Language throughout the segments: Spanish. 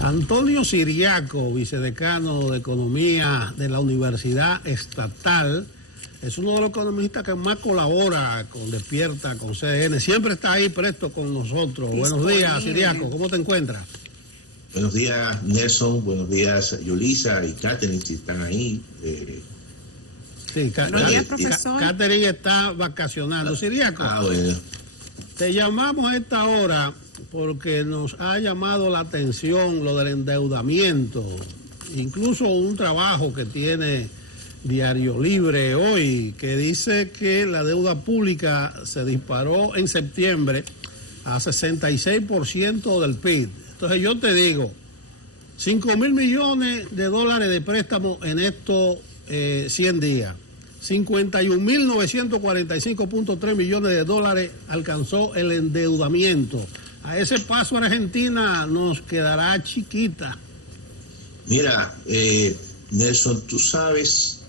Antonio Siriaco, vicedecano de Economía de la Universidad Estatal, es uno de los economistas que más colabora con Despierta, con CDN. Siempre está ahí presto con nosotros. Buenos días, Siriaco. ¿Cómo te encuentras? Buenos días, Nelson. Buenos días, Yulisa y Catherine, si están ahí. Sí, buenos días, profesor. Catherine está vacacionando. Siriaco, bueno. Te llamamos a esta hora porque nos ha llamado la atención lo del endeudamiento. Incluso un trabajo que tiene Diario Libre hoy, que dice que la deuda pública se disparó en septiembre a 66% del PIB. Entonces yo te digo, 5.000 millones de dólares de préstamo en estos 100 días. 51.945.3 millones de dólares alcanzó el endeudamiento. A ese paso Argentina nos quedará chiquita. Mira, Nelson, tú sabes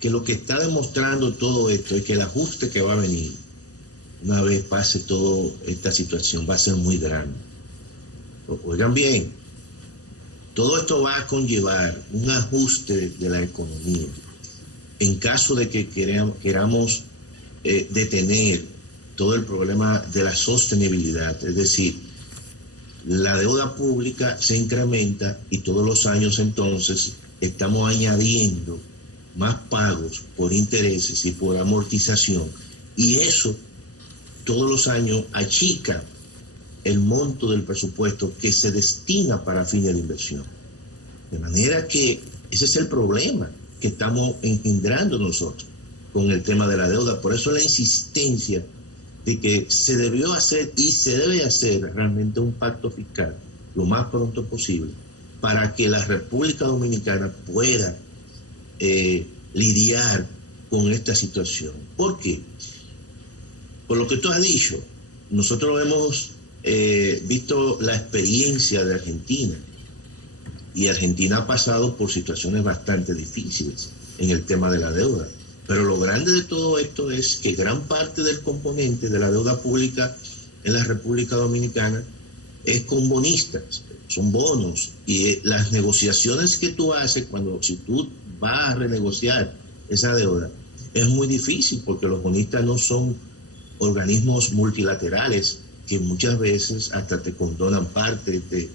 que lo que está demostrando todo esto es que el ajuste que va a venir una vez pase toda esta situación va a ser muy grande. Oigan bien, todo esto va a conllevar un ajuste de la economía. En caso de que queramos detener todo el problema de la sostenibilidad, es decir, la deuda pública se incrementa y todos los años entonces estamos añadiendo más pagos por intereses y por amortización, y eso todos los años achica el monto del presupuesto que se destina para fines de inversión. De manera que ese es el problema que estamos engendrando nosotros con el tema de la deuda. Por eso la insistencia de que se debió hacer y se debe hacer realmente un pacto fiscal lo más pronto posible para que la República Dominicana pueda lidiar con esta situación. ¿Por qué? Por lo que tú has dicho, nosotros hemos visto la experiencia de Argentina, y Argentina ha pasado por situaciones bastante difíciles en el tema de la deuda. Pero lo grande de todo esto es que gran parte del componente de la deuda pública en la República Dominicana es con bonistas, son bonos, y las negociaciones que tú haces si tú vas a renegociar esa deuda, es muy difícil porque los bonistas no son organismos multilaterales que muchas veces hasta te condonan parte, te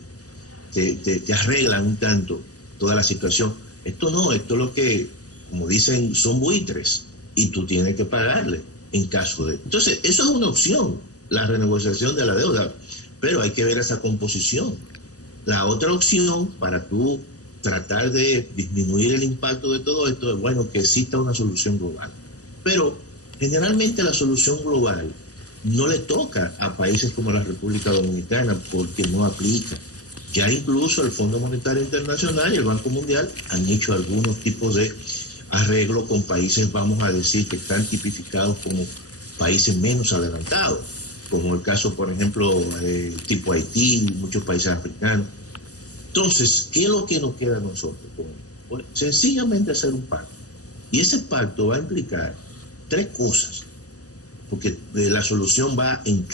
arreglan un tanto toda la situación. Esto es lo que, como dicen, son buitres y tú tienes que pagarle en caso de... Entonces, eso es una opción, la renegociación de la deuda, pero hay que ver esa composición. La otra opción para tú tratar de disminuir el impacto de todo esto es, bueno, que exista una solución global. Pero generalmente la solución global no le toca a países como la República Dominicana porque no aplica. Ya incluso el Fondo Monetario Internacional y el Banco Mundial han hecho algunos tipos de arreglo con países, vamos a decir, que están tipificados como países menos adelantados, como el caso, por ejemplo, tipo Haití, muchos países africanos. Entonces, ¿qué es lo que nos queda a nosotros? Pues, sencillamente hacer un pacto. Y ese pacto va a implicar tres cosas, porque la solución va en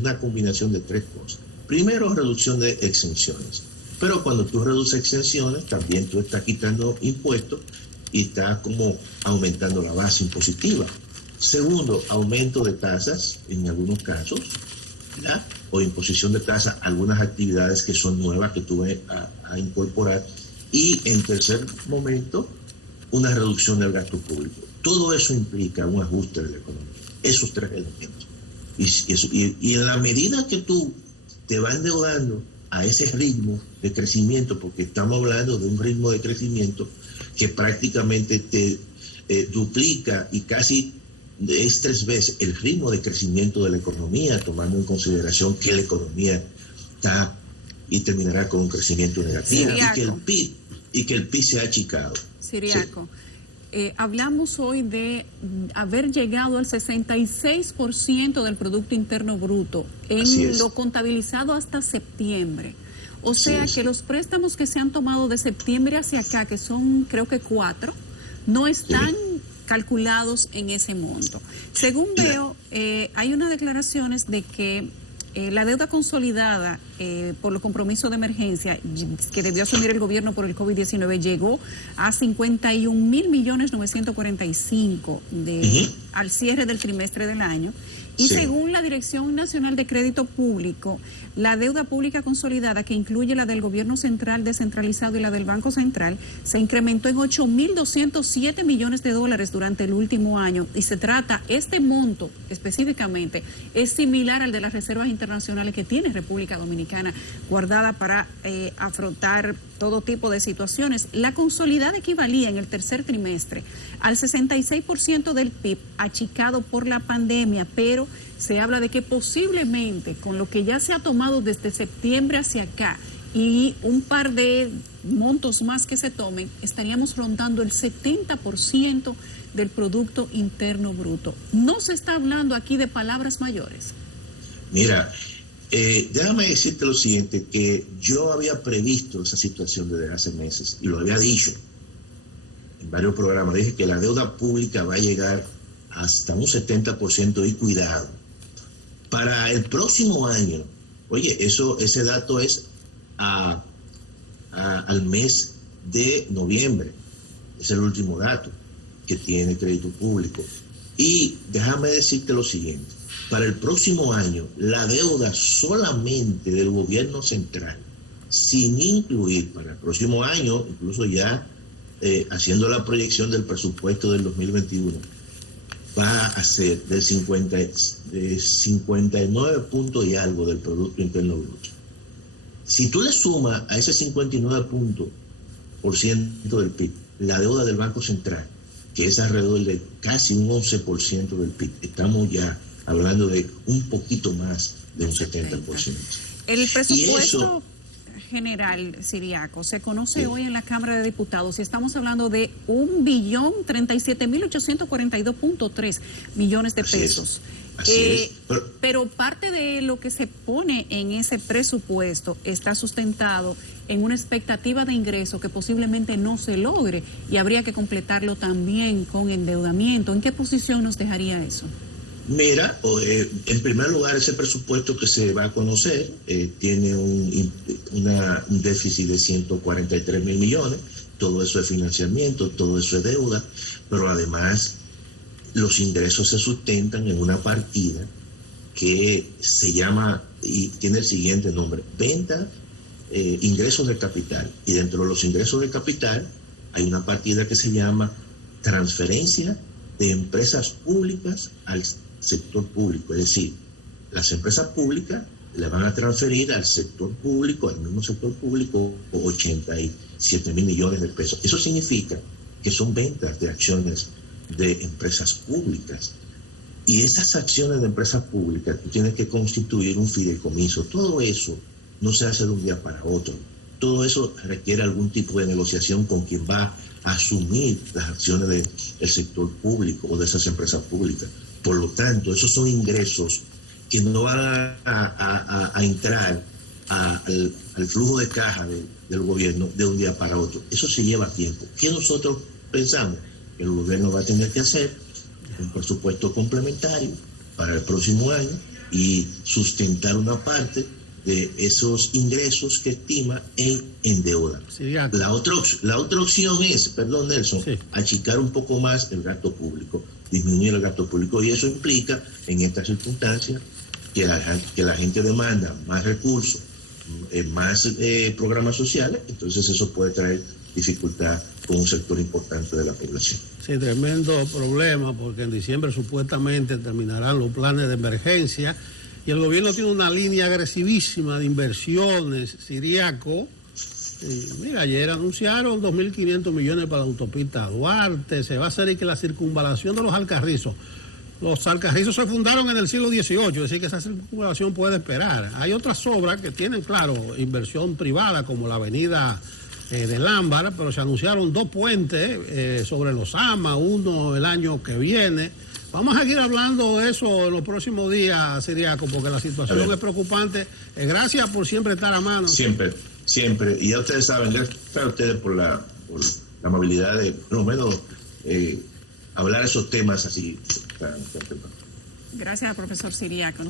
una combinación de tres cosas. Primero, reducción de exenciones. Pero cuando tú reduces exenciones, también tú estás quitando impuestos y estás como aumentando la base impositiva. Segundo, aumento de tasas en algunos casos, ¿verdad? O imposición de tasas, algunas actividades que son nuevas que tú vas a incorporar. Y en tercer momento, una reducción del gasto público. Todo eso implica un ajuste de la economía. Esos tres elementos. Y en la medida que tú te vas endeudando a ese ritmo de crecimiento, porque estamos hablando de un ritmo de crecimiento que prácticamente te duplica y casi es 3 veces el ritmo de crecimiento de la economía, tomando en consideración que la economía está y terminará con un crecimiento negativo, y que el PIB se ha achicado. Siriaco, hablamos hoy de haber llegado al 66% del Producto Interno Bruto en lo contabilizado hasta septiembre. O sea que los préstamos que se han tomado de septiembre hacia acá, que son creo que 4, no están calculados en ese monto. Según veo, hay unas declaraciones de que La deuda consolidada por los compromisos de emergencia que debió asumir el gobierno por el COVID-19 llegó a 51.945.000 al cierre del trimestre del año. Y según la Dirección Nacional de Crédito Público, la deuda pública consolidada, que incluye la del gobierno central descentralizado y la del Banco Central, se incrementó en $8.207 millones durante el último año. Y se trata, este monto específicamente, es similar al de las reservas internacionales que tiene República Dominicana guardada para afrontar todo tipo de situaciones. La consolidada equivalía en el tercer trimestre al 66% del PIB, achicado por la pandemia, pero se habla de que posiblemente con lo que ya se ha tomado desde septiembre hacia acá y un par de montos más que se tomen, estaríamos rondando el 70% del Producto Interno Bruto. No se está hablando aquí de palabras mayores. Mira, déjame decirte lo siguiente, que yo había previsto esa situación desde hace meses y lo había dicho en varios programas. Dije que la deuda pública va a llegar hasta un 70% y cuidado. Para el próximo año, oye, ese dato es al mes de noviembre. Es el último dato que tiene crédito público. Y déjame decirte lo siguiente. Para el próximo año, la deuda solamente del gobierno central, sin incluir para el próximo año, incluso ya haciendo la proyección del presupuesto del 2021, va a ser de 59 puntos y algo del Producto Interno Bruto. Si tú le sumas a ese 59% del PIB la deuda del Banco Central, que es alrededor de casi un 11% del PIB, estamos ya hablando de un poquito más de un 70%. El presupuesto general, Siriaco, se conoce hoy en la Cámara de Diputados y estamos hablando de 1.037.842.3 millones de pesos. Así es. Pero parte de lo que se pone en ese presupuesto está sustentado en una expectativa de ingreso que posiblemente no se logre y habría que completarlo también con endeudamiento. ¿En qué posición nos dejaría eso? Mira, en primer lugar, ese presupuesto que se va a conocer tiene un déficit de 143 mil millones. Todo eso es financiamiento, todo eso es deuda, pero además los ingresos se sustentan en una partida que se llama y tiene el siguiente nombre: venta, ingresos de capital. Y dentro de los ingresos de capital hay una partida que se llama transferencia de empresas públicas al sector público. Es decir, las empresas públicas le van a transferir al sector público, al mismo sector público, 87 mil millones de pesos. Eso significa que son ventas de acciones de empresas públicas. Y esas acciones de empresas públicas, tú tienes que constituir un fideicomiso. Todo eso no se hace de un día para otro. Todo eso requiere algún tipo de negociación con quien va a asumir las acciones del sector público o de esas empresas públicas. Por lo tanto, esos son ingresos que no van a entrar al flujo de caja del gobierno de un día para otro. Eso se lleva tiempo. ¿Qué nosotros pensamos? Que el gobierno va a tener que hacer un presupuesto complementario para el próximo año y sustentar una parte de esos ingresos que estima en deuda. Sí, la otra opción es, perdón Nelson, achicar un poco más el gasto público, disminuir el gasto público, y eso implica en estas circunstancias que la gente demanda más recursos, más programas sociales. Entonces eso puede traer dificultad con un sector importante de la población. Sí, tremendo problema, porque en diciembre supuestamente terminarán los planes de emergencia y el gobierno tiene una línea agresivísima de inversiones, Siriaco. Mira, ayer anunciaron 2.500 millones para la autopista Duarte. Se va a hacer y que la circunvalación de los Alcarrizos. Los Alcarrizos se fundaron en el siglo XVIII, es decir, que esa circunvalación puede esperar. Hay otras obras que tienen, claro, inversión privada, como la avenida del Ámbar, pero se anunciaron 2 puentes sobre los AMA, uno el año que viene. Vamos a seguir hablando de eso en los próximos días, Siriaco, porque la situación es preocupante. Gracias por siempre estar a mano. Siempre. Y ya ustedes saben, gracias a ustedes por la amabilidad de, por lo menos, hablar esos temas así. Gracias al profesor Siriaco.